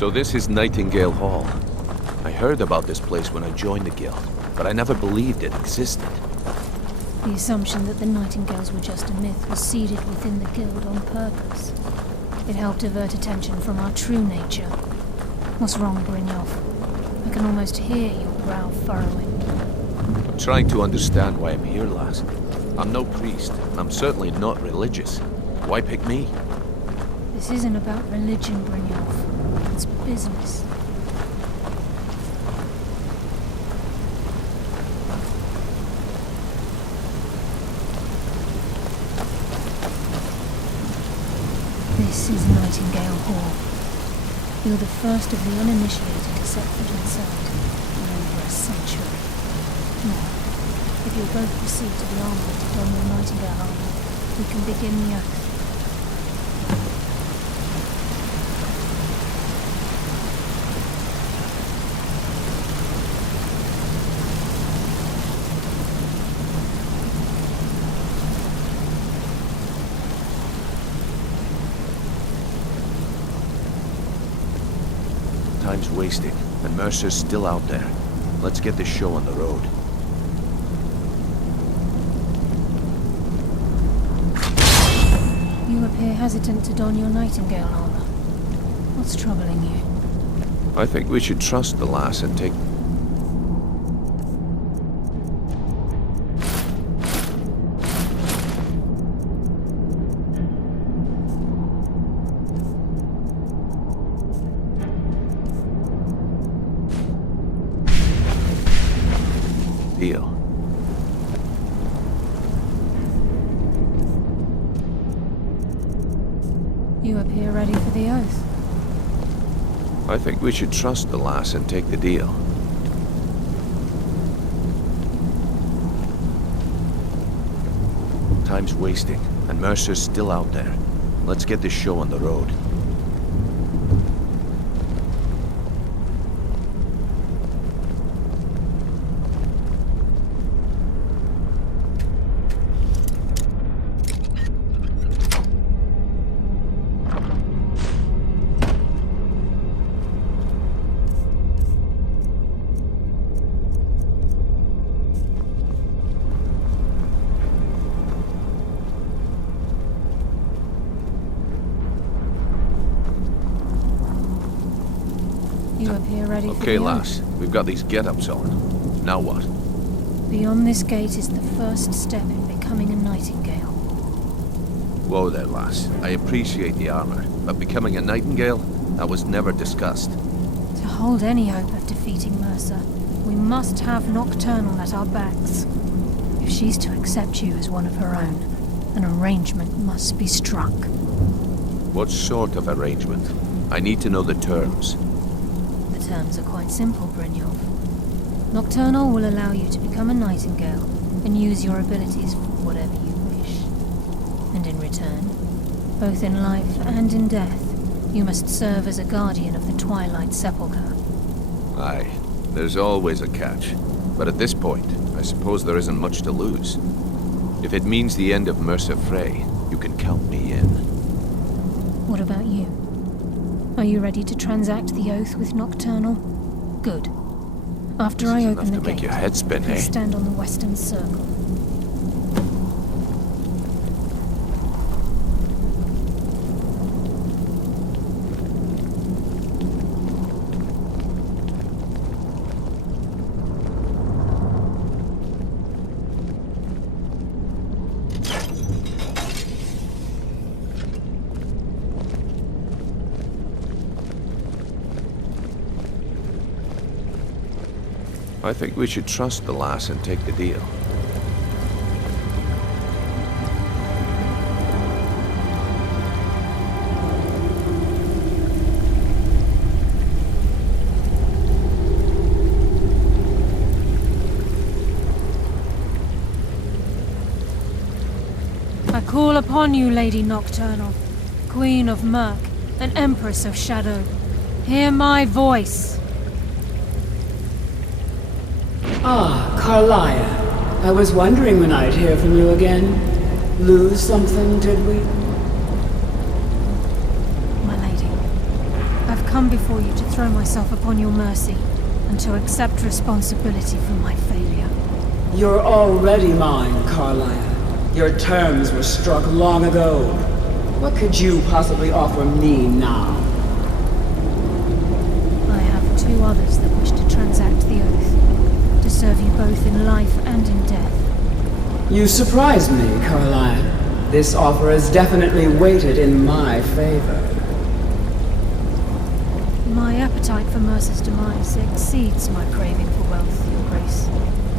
So this is Nightingale Hall. I heard about this place when I joined the guild, but I never believed it existed. The assumption that the Nightingales were just a myth was seeded within the guild on purpose. It helped divert attention from our true nature. What's wrong, Brynjolf? I can almost hear your brow furrowing. I'm trying to understand why I'm here, lass. I'm no priest, and I'm certainly not religious. Why pick me? This isn't about religion, Brynjolf. It's business. This is Nightingale Hall. You're the first of the uninitiated to set foot inside in over a century. Now, if you'll both proceed to the armory to don your Nightingale armor, we can begin the oath. Time's wasting, and Mercer's still out there. Let's get this show on the road. You appear hesitant to don your Nightingale armor. What's troubling you? I think we should trust the lass and take... deal. You appear ready for the oath. I think we should trust the lass and take the deal. Time's wasting, and Mercer's still out there. Let's get this show on the road. You appear ready for Okay, the lass. oath. We've got these get-ups on. Now what? Beyond this gate is the first step in becoming a Nightingale. Whoa there, lass. I appreciate the armor, but becoming a Nightingale? That was never discussed. To hold any hope of defeating Mercer, we must have Nocturnal at our backs. If she's to accept you as one of her own, an arrangement must be struck. What sort of arrangement? I need to know the terms. The terms are quite simple, Brynjolf. Nocturnal will allow you to become a Nightingale and use your abilities for whatever you wish. And in return, both in life and in death, you must serve as a guardian of the Twilight Sepulchre. Aye, there's always a catch. But at this point, I suppose there isn't much to lose. If it means the end of Mercer Frey, you can count me in. What about you? Are you ready to transact the oath with Nocturnal? Good. After I open the to make gate, your head spin, please eh? stand on the western circle. I think we should trust the lass and take the deal. I call upon you, Lady Nocturnal, Queen of Murk, and Empress of Shadow. Hear my voice. Ah, Carlia. I was wondering when I'd hear from you again. Lose something, did we? My lady, I've come before you to throw myself upon your mercy, and to accept responsibility for my failure. You're already mine, Carlia. Your terms were struck long ago. What could you possibly offer me now? I have two others that wish to transact the oath, to serve you both in life and in death. You surprise me, Carlia. This offer is definitely weighted in my favor. My appetite for Mercer's demise exceeds my craving for wealth, Your Grace.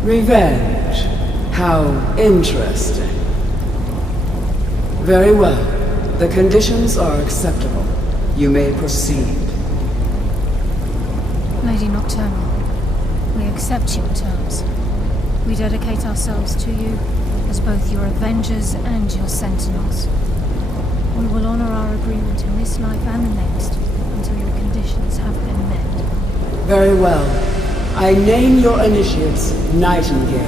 Revenge. How interesting. Very well. The conditions are acceptable. You may proceed. Lady Nocturnal, we accept your terms. We dedicate ourselves to you as both your avengers and your sentinels. We will honor our agreement in this life and the next until your conditions have been met. Very well. I name your initiates Nightingale,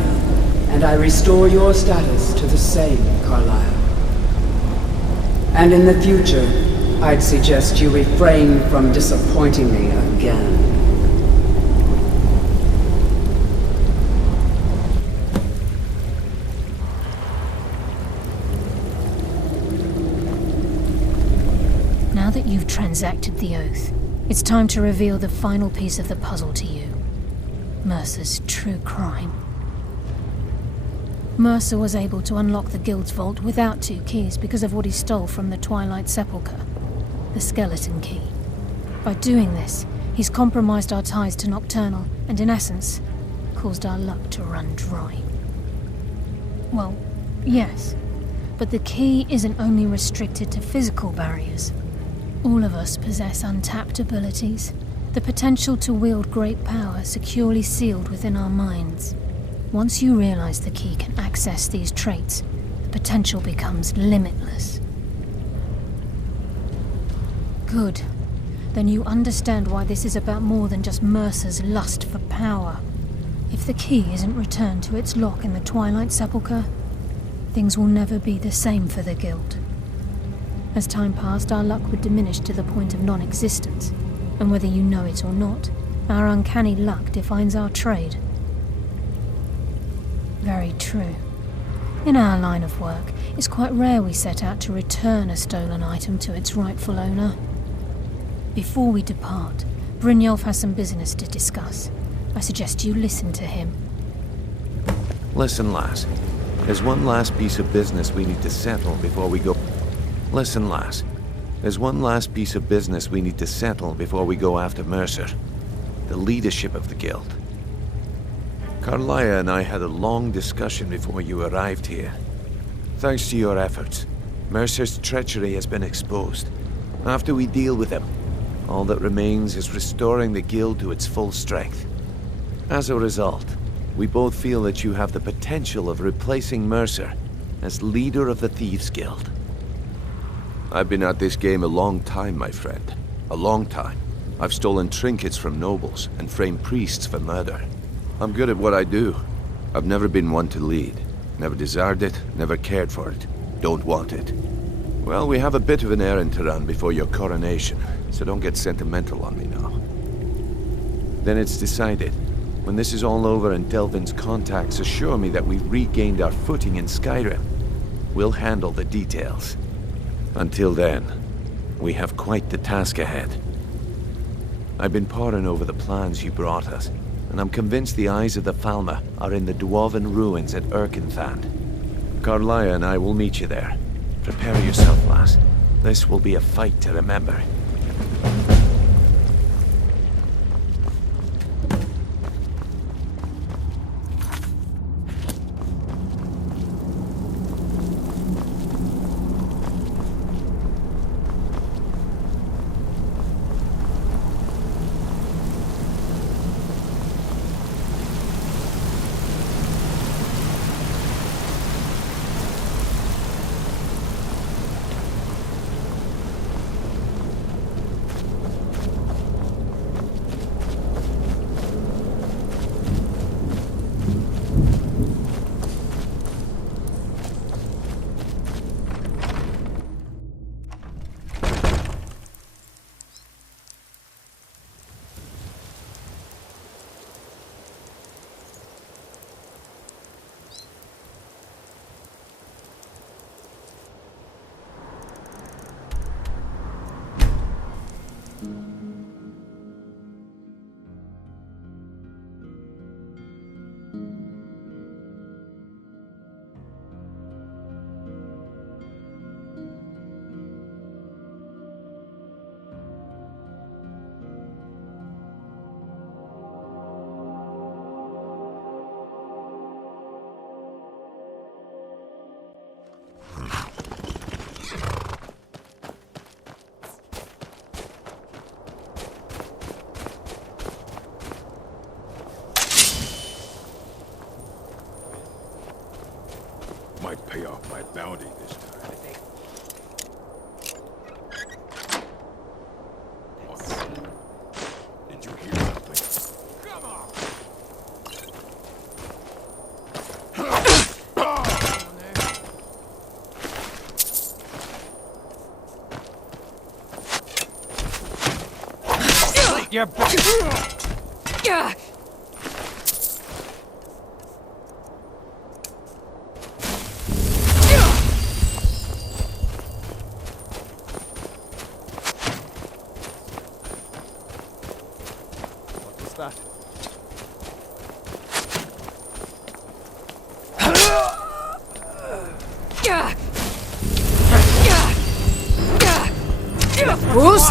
and I restore your status to the same, Carlisle. And in the future, I'd suggest you refrain from disappointing me again. Now that you've transacted the oath, it's time to reveal the final piece of the puzzle to you. Mercer's true crime. Mercer was able to unlock the Guild's vault without 2 keys because of what he stole from the Twilight Sepulchre, the skeleton key. By doing this, he's compromised our ties to Nocturnal and, in essence, caused our luck to run dry. Well, yes, but the key isn't only restricted to physical barriers. All of us possess untapped abilities, the potential to wield great power securely sealed within our minds. Once you realize the key can access these traits, the potential becomes limitless. Good. Then you understand why this is about more than just Mercer's lust for power. If the key isn't returned to its lock in the Twilight Sepulchre, things will never be the same for the Guild. As time passed, our luck would diminish to the point of non-existence, and whether you know it or not, our uncanny luck defines our trade. Very true. In our line of work, it's quite rare we set out to return a stolen item to its rightful owner. Before we depart, Brynjolf has some business to discuss. I suggest you listen to him. Listen, lass. There's one last piece of business we need to settle before we go... Listen, lass. There's one last piece of business we need to settle before we go after Mercer. The leadership of the Guild. Carlia and I had a long discussion before you arrived here. Thanks to your efforts, Mercer's treachery has been exposed. After we deal with him, all that remains is restoring the Guild to its full strength. As a result, we both feel that you have the potential of replacing Mercer as leader of the Thieves' Guild. I've been at this game a long time, my friend. A long time. I've stolen trinkets from nobles and framed priests for murder. I'm good at what I do. I've never been one to lead. Never desired it, never cared for it. Don't want it. Well, we have a bit of an errand to run before your coronation, so don't get sentimental on me now. Then it's decided. When this is all over and Delvin's contacts assure me that we've regained our footing in Skyrim, we'll handle the details. Until then, we have quite the task ahead. I've been poring over the plans you brought us, and I'm convinced the eyes of the Falmer are in the Dwarven ruins at Erkenthand. Carlia and I will meet you there. Prepare yourself, lass. This will be a fight to remember. might pay off my bounty this time. Did you hear something? Come on! You're Yeah. What was that? Bruce?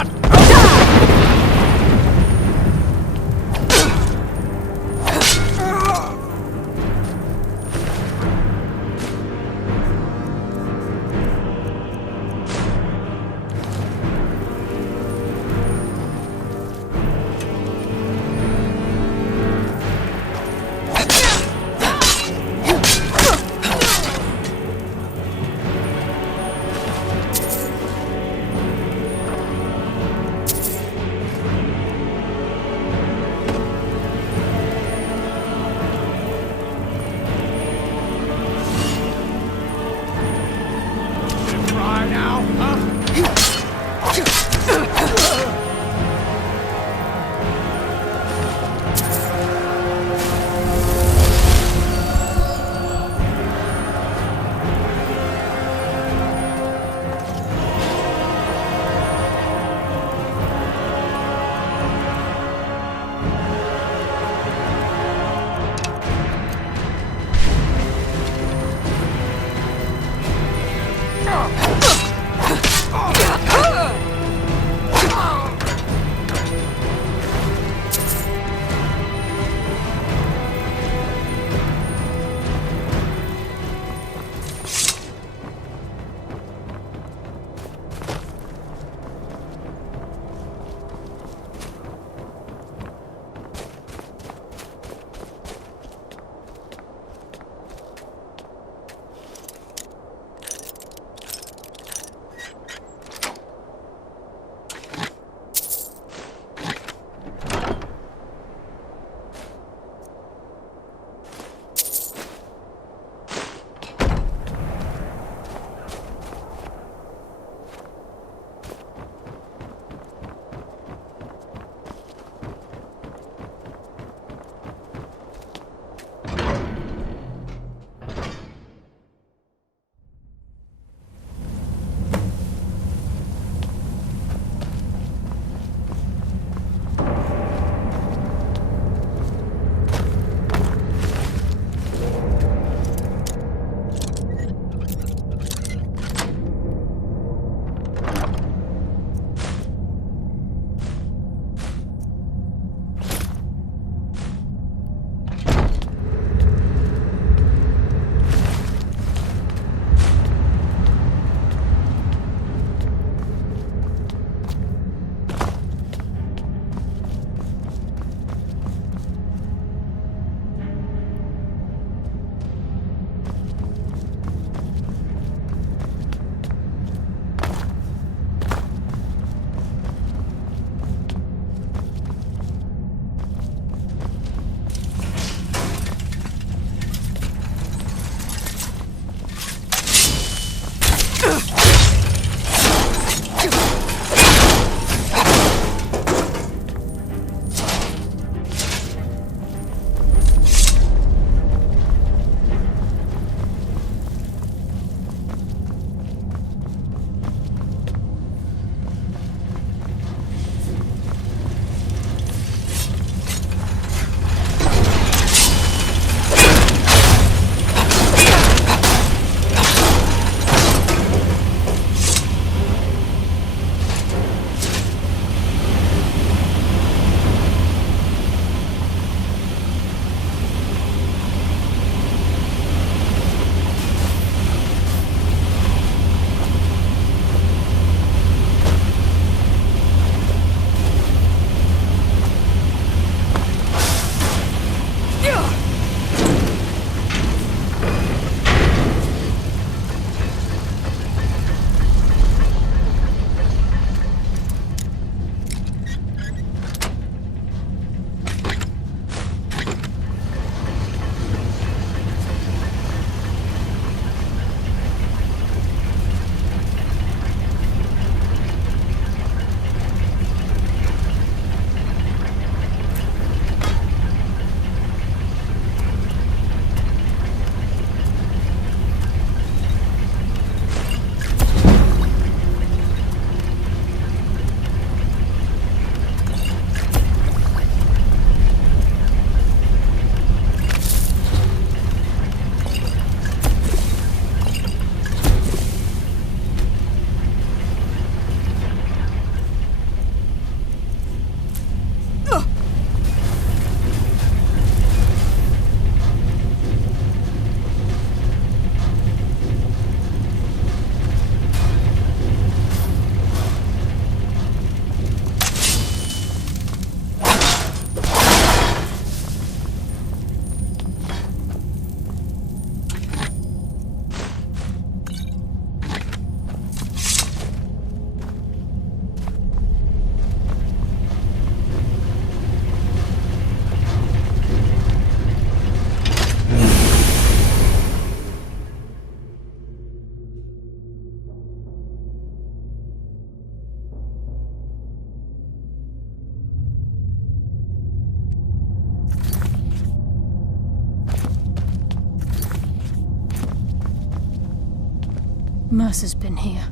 Mercer's been here.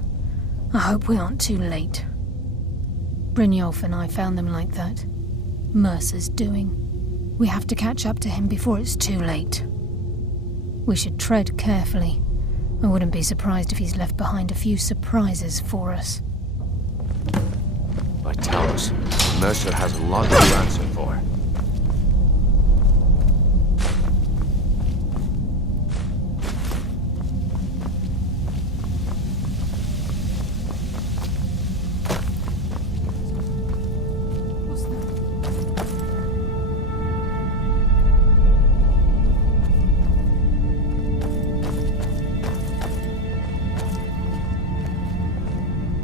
I hope we aren't too late. Brynjolf and I found them like that. Mercer's doing. We have to catch up to him before it's too late. We should tread carefully. I wouldn't be surprised if he's left behind a few surprises for us. By Talos, Mercer has a lot to answer for. What's that?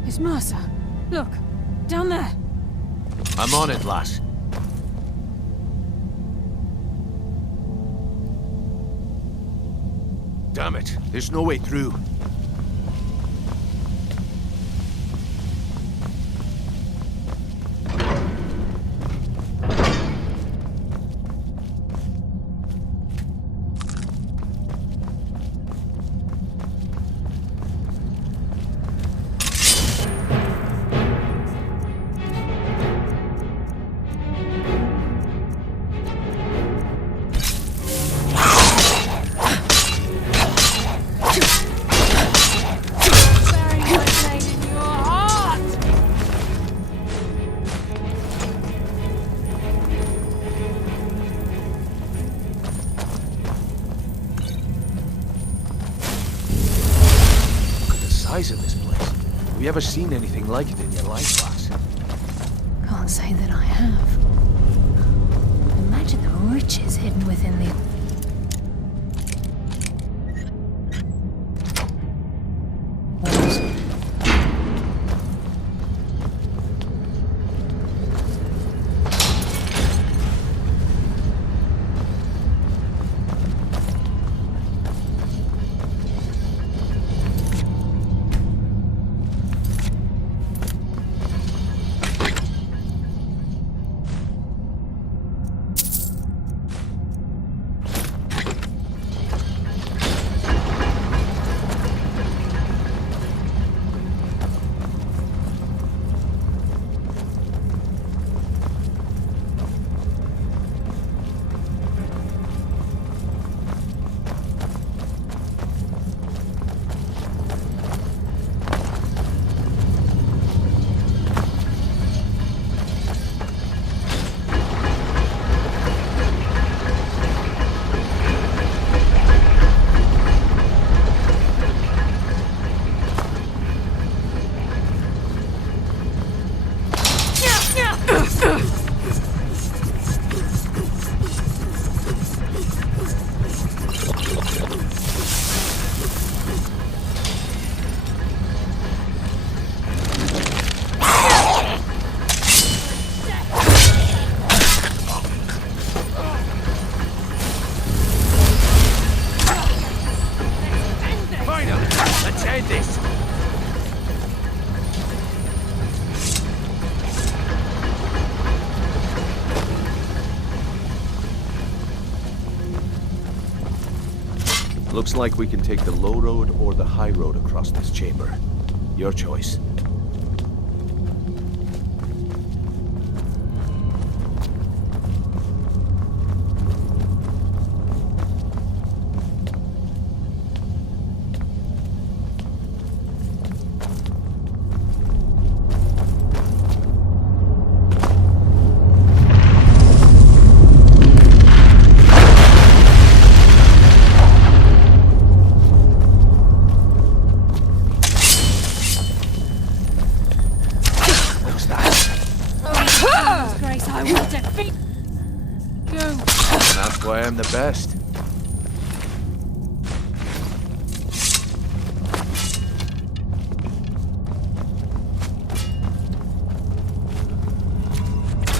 It's Mercer. Look, down there. I'm on it, lass. Damn it, there's no way through. Size of this place. Have you ever seen anything like it in your life, lass? Can't say that I have. Imagine the riches hidden within the... walls. Looks like we can take the low road or the high road across this chamber. Your choice. I will defeat you. That's why I'm the best.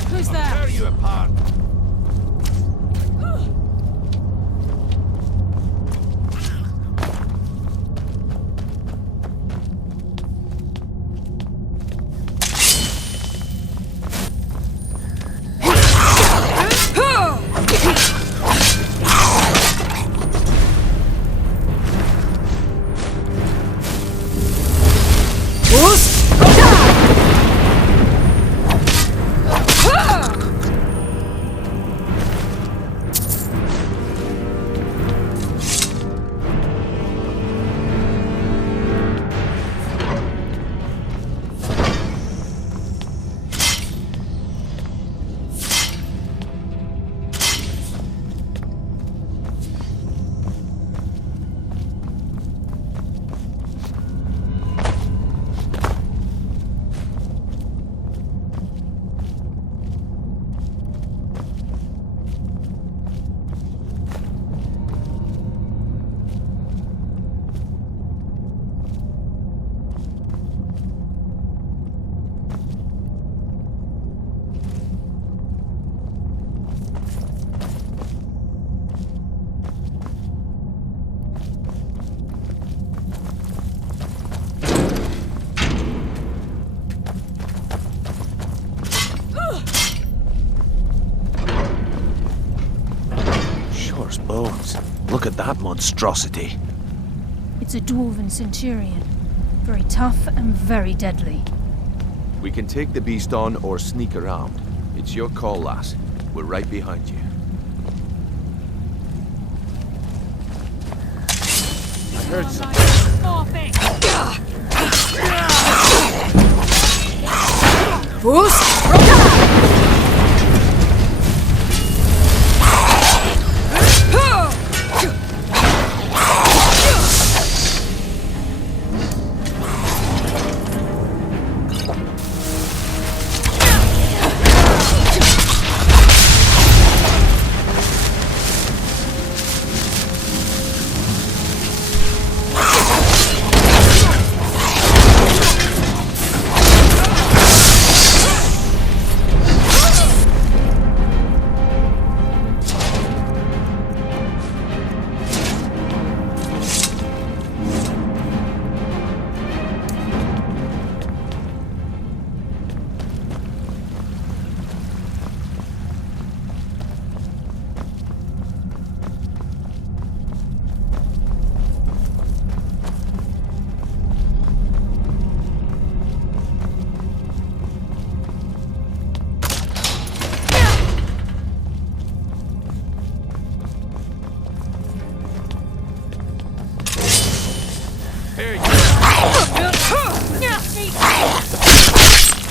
Who's there? Tear you apart. Mordor's bones. Look at that monstrosity. It's a dwarven centurion. Very tough and very deadly. We can take the beast on or sneak around. It's your call, lass. We're right behind you. I heard something.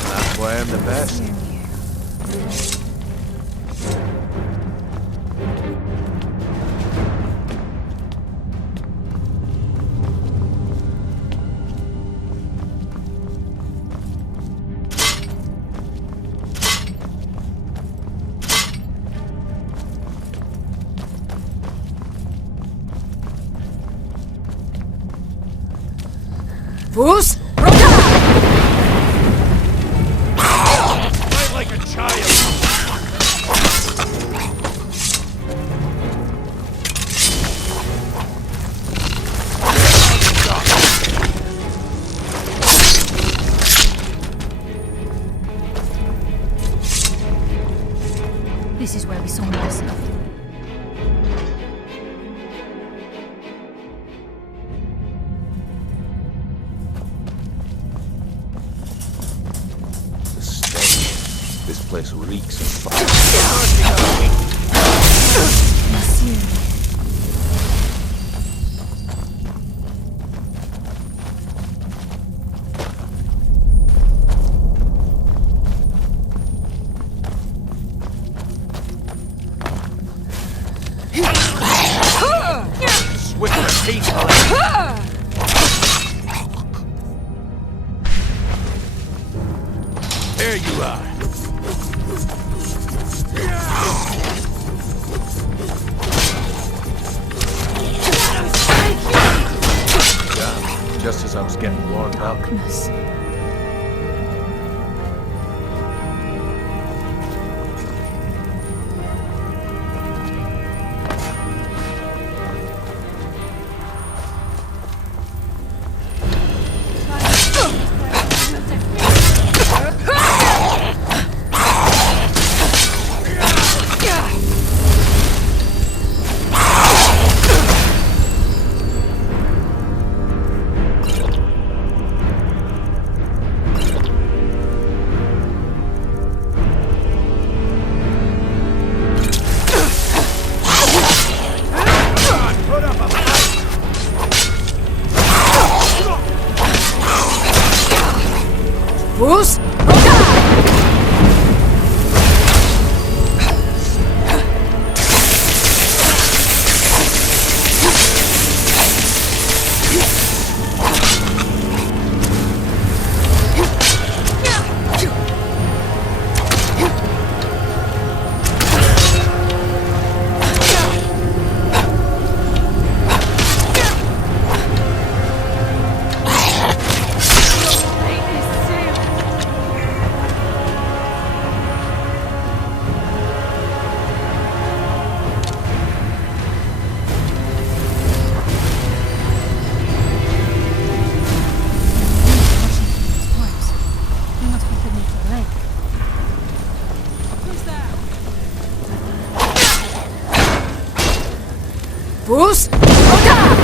That's why I'm the best. Fus! Fight like a child. This is where we saw Mercer. The stench. This place reeks of fire. Swift and peaceful. There you are. Damn, just as I was getting warmed up. Darkness. Bruce! Roda!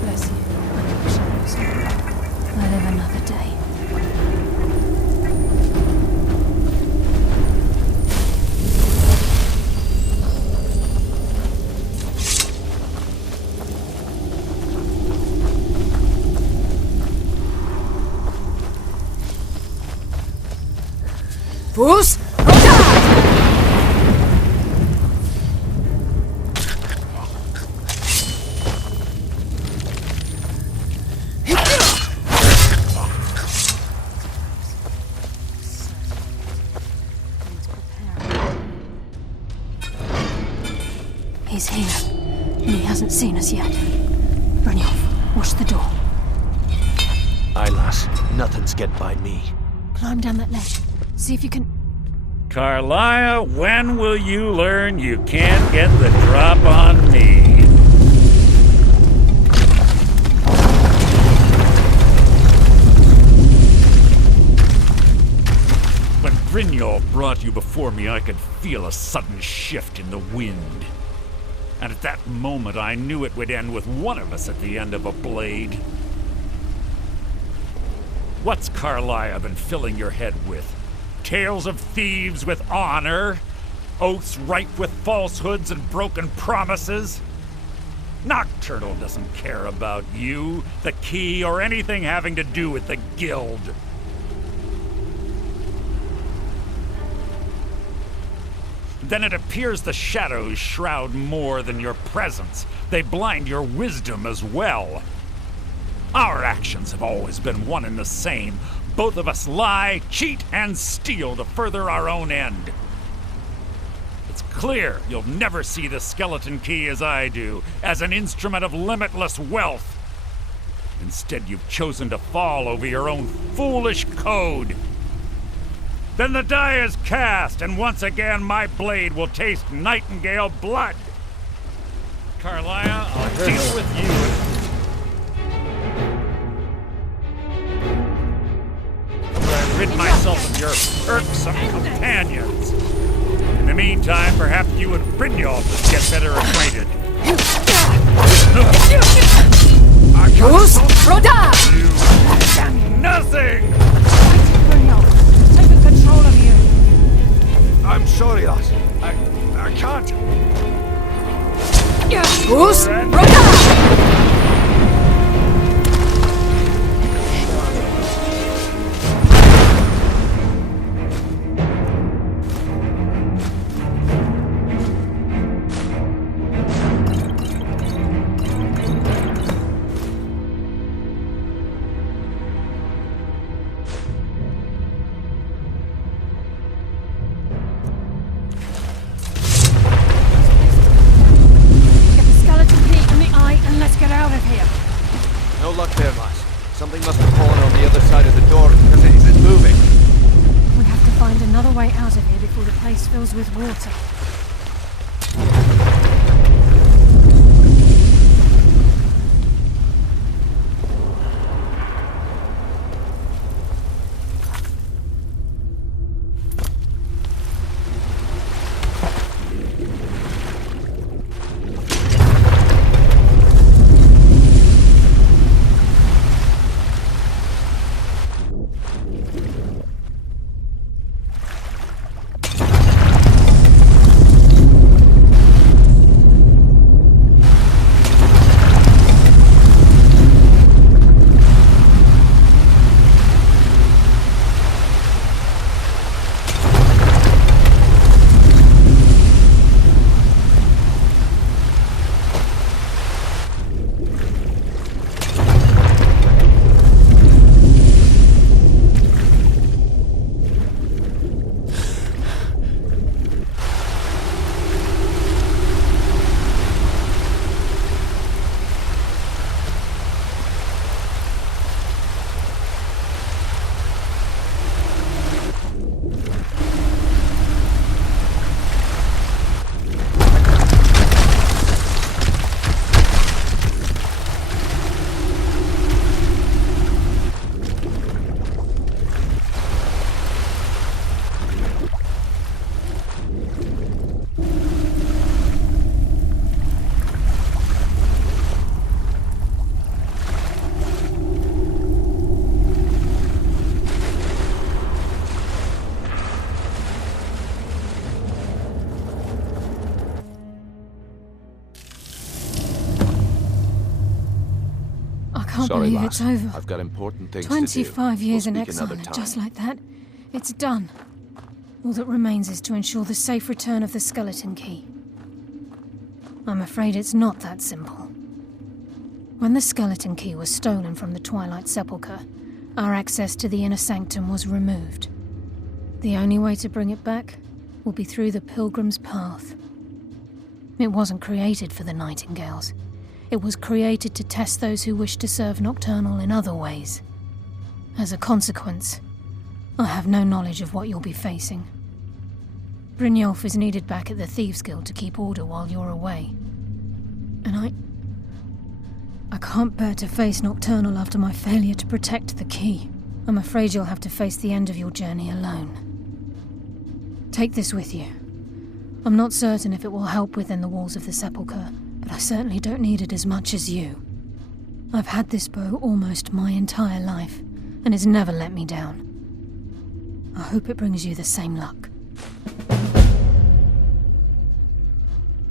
Bless you. I live another day. Bruce! Roda! He's here, and he hasn't seen us yet. Brynjolf, watch the door. Aye, lass. Nothing's get by me. Climb down that ledge. See if you can... Carlia, when will you learn you can't get the drop on me? When Brynjolf brought you before me, I could feel a sudden shift in the wind. And at that moment, I knew it would end with one of us at the end of a blade. What's Carlia been filling your head with? Tales of thieves with honor? Oaths ripe with falsehoods and broken promises? Nocturnal doesn't care about you, the key, or anything having to do with the guild. Then it appears the shadows shroud more than your presence. They blind your wisdom as well. Our actions have always been one and the same. Both of us lie, cheat, and steal to further our own end. It's clear you'll never see the skeleton key as I do, as an instrument of limitless wealth. Instead, you've chosen to fall over your own foolish code. Then the die is cast, and once again my blade will taste nightingale blood. Carlia, I'll deal with you. I rid myself of your irksome companions. In the meantime, perhaps you and Brynjolf should get better acquainted. Bruce! Roda! You nothing! Brynjolf, taking control of you. I'm sorry, lass. I can't. Bruce! Roda! No luck there, lass. Something must have fallen on the other side of the door because it isn't moving. We have to find another way out of here before the place fills with water. can't Sorry, believe lass. it's over. I've got important things to do. 25 years We'll in speak exile, another and time. just like that, it's done. All that remains is to ensure the safe return of the skeleton key. I'm afraid it's not that simple. When the skeleton key was stolen from the Twilight Sepulchre, our access to the inner sanctum was removed. The only way to bring it back will be through the Pilgrim's Path. It wasn't created for the Nightingales. It was created to test those who wish to serve Nocturnal in other ways. As a consequence, I have no knowledge of what you'll be facing. Brynjolf is needed back at the Thieves' Guild to keep order while you're away. And I can't bear to face Nocturnal after my failure to protect the key. I'm afraid you'll have to face the end of your journey alone. Take this with you. I'm not certain if it will help within the walls of the Sepulchre, but I certainly don't need it as much as you. I've had this bow almost my entire life, and it's never let me down. I hope it brings you the same luck.